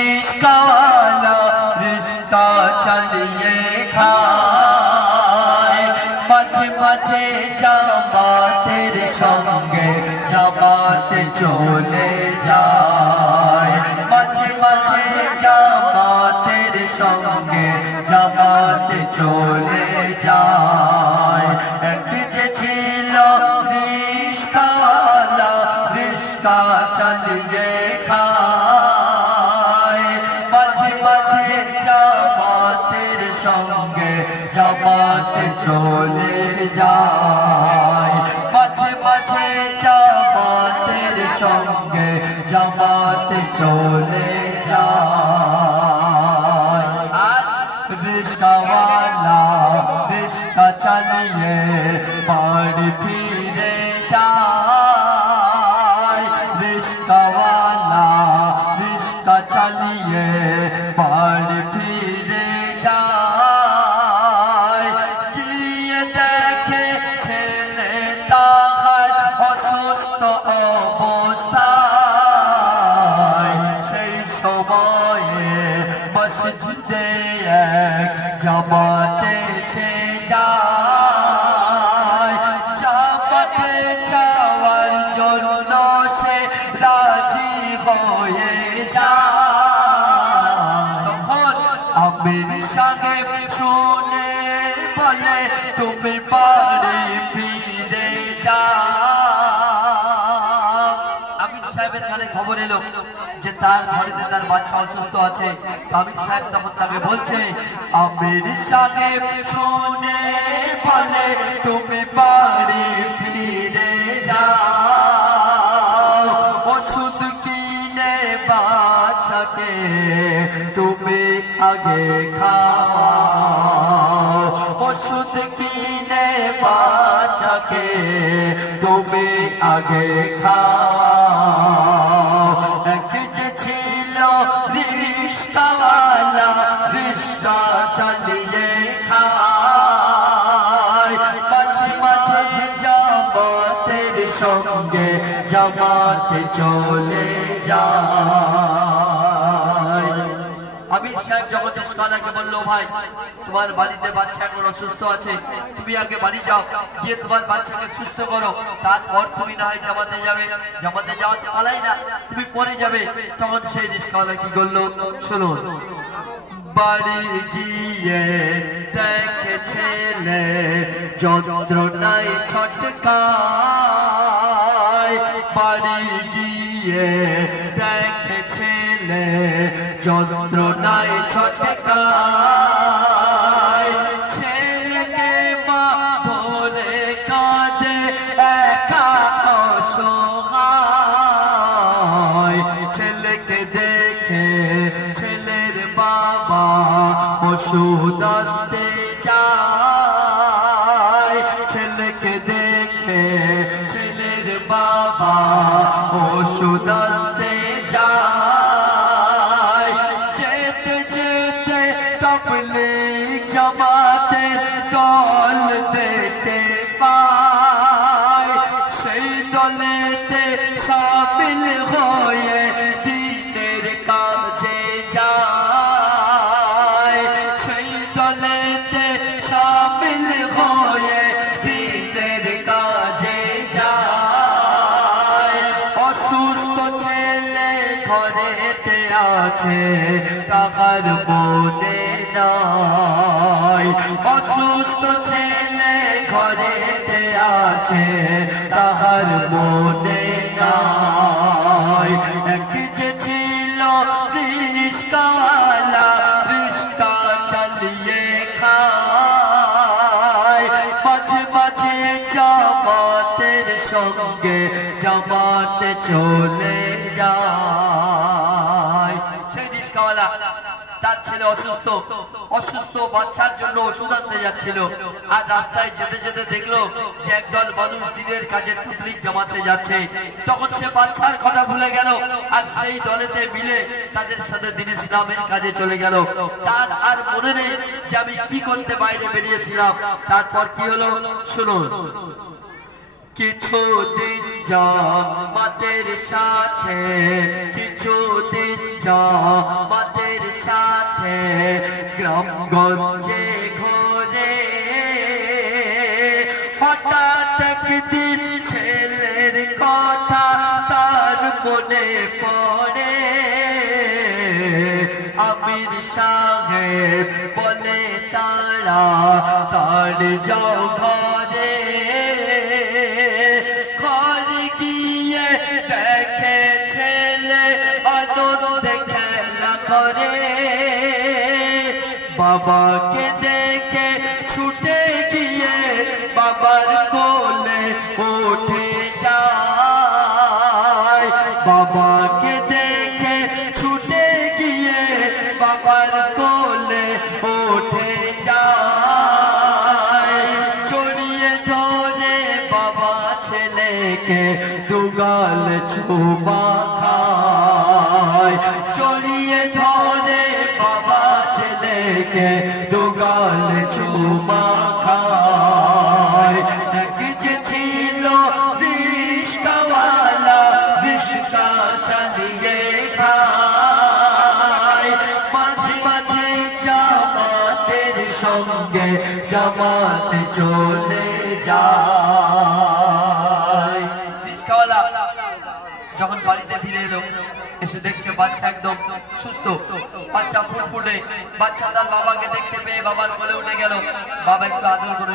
रिश्कावाला रिश्ता चलिए खाए মাঝে মাঝে জামাতের সঙ্গে জামাতে চলে যায় মাঝে মাঝে জামাতের সঙ্গে জামাতে চলে যায় এক যে ছিল রিশকাওয়ালা রিশকা চালিয়ে খায় মাঝে মাঝে জামাতের সঙ্গে জামাতে চলে যায় মাঝে মাঝে জামাতের সঙ্গে জামাতে চলে যায় আর রিশকাওয়ালা রিশকা চালিয়ে বাড়ি ফিরে যায় রিশকাওয়ালা রিশকা চালিয়ে বাড়ি ফিরে যায় গিয়ে দেখে ছেলে তাহার অসুস্থ অবস্থায় সেই সময়ে মসজিদে এক জামাতে সে যায় জামাতে যাওয়ার জন্য সে রাজি হয়ে যায় তখন আমির সাহেব শুনে বলে তুমি বাড়ি ফিরে যাও আমির সাহেবের কানে খবর এলো যে তার ঘরেতে তার বাচ্চা অসুস্থ আছে আমির সাহেব তখন তাকে বলছে আমির সাহেব শুনে বলে তুমি বাড়ি ফিরে যাও ওষুধ কিনে বাচ্চাকে তুমি আগে খাও ওষুধ কিনে বাচ্চাকে তুমি আগে খাও এক যে ছিল রিশকাওয়ালা রিশকা চালিয়ে খায় মাঝে মাঝে জামাতের সঙ্গে জামাতে চলে যায় আমির সাহেব যখন রিশকাওয়ালাকে বললো ভাই তোমার বাড়িতে বাচ্চা এখন অসুস্থ আছে তুমি আগে বাড়ি যাও গিয়ে তোমার বাচ্চাকে সুস্থ করো তারপর তুমি না হয় জামাতে যাবে জামাতে যাওয়াতে পালাই না তুমি পরে যাবে তখন সেই রিশকাওয়ালা কি করলো শুনুন বাড়ি গিয়ে দেখে ছেলে যন্ত্রণায় ছটকায় বাড়ি গিয়ে দেখে ছেলে যন্ত্রণায় ছটকায় ছেলেকে মা ধরে কাঁদে একা অসহায় ছেলেকে দেখে ছেলের বাবা ওষুধ আনতে যায় ছেলেকে দেখে ছেলের বাবা ওষুধ আনতে যায় যেতে যেতে তাবলীগ জামাতের দল দেখতে পায় সেই দলেতে শামিল হয়ে দ্বীনের কাজে যায় সেই দলেতে শামিল হয়ে দ্বীনের কাজে যায় অসুস্থ ছেলে ঘরেতে আছে তাহার মনে নাই অসুস্থ ছেলে ঘরেতে আছে তাহার মনে নাই এক যে ছিল রিশকাওয়ালা রিশকা চালিয়ে খায় মাঝে মাঝে জামাতের সঙ্গে জামাতে চলে যায় সেই রিশকাওয়ালা তার ছেলে অসুস্থ বাচ্চার জন্য ওষুধ আনতে যাচ্ছিল আর রাস্তায় যেতে যেতে দেখলো যে একদল মানুষ দিনের কাজে তাবলীগ জামাতে যাচ্ছে তখন সে বাচ্চার কথা ভুলে গেল আর সেই দলেতে মিলে তাদের সাথে দিন ইসলামের কাজে চলে গেল তার আর মনে নেই যে আমি কি করতে বাইরে বেরিয়েছিলাম তারপর কি হলো শুনুন কিছুদিন জামাতের সাথে কিছুদিন জামাতের সাথে গ্রামগঞ্জে ঘোরে হঠাৎ একদিন ছেলের কথা তার মনে পড়ে আমির সাহেব বলে তারা তার যাও ঘরে ঘরে গিয়ে দেখে ছেলে আনন্দে খেলা করে বাবাকে দেখে ছুটে গিয়ে বাবার কোলে উঠে যায় বাবাকে দেখে ছুটে গিয়ে বাবার কোলে উঠে যায় জড়িয়ে ধরে বাবা ছেলেকে দুগাল চুমা খায় জড়িয়ে ধরে বাবা ছেলেকে দুগাল চুমা খায় এক যে ছিল রিশকাওয়ালা রিশকা চালিয়ে খায় মাঝে মাঝে জামাতের সঙ্গে জামাতে চলে যায় রিশকাওয়ালা যখন বাড়িতে ফিরে এলো এসে দেখছে বাচ্চা একদম সুস্থ বাচ্চা ফুটফুটে বাচ্চা তার বাবাকে দেখতে পেয়ে বাবার কোলে উঠে গেল বাবা একটু আদর করে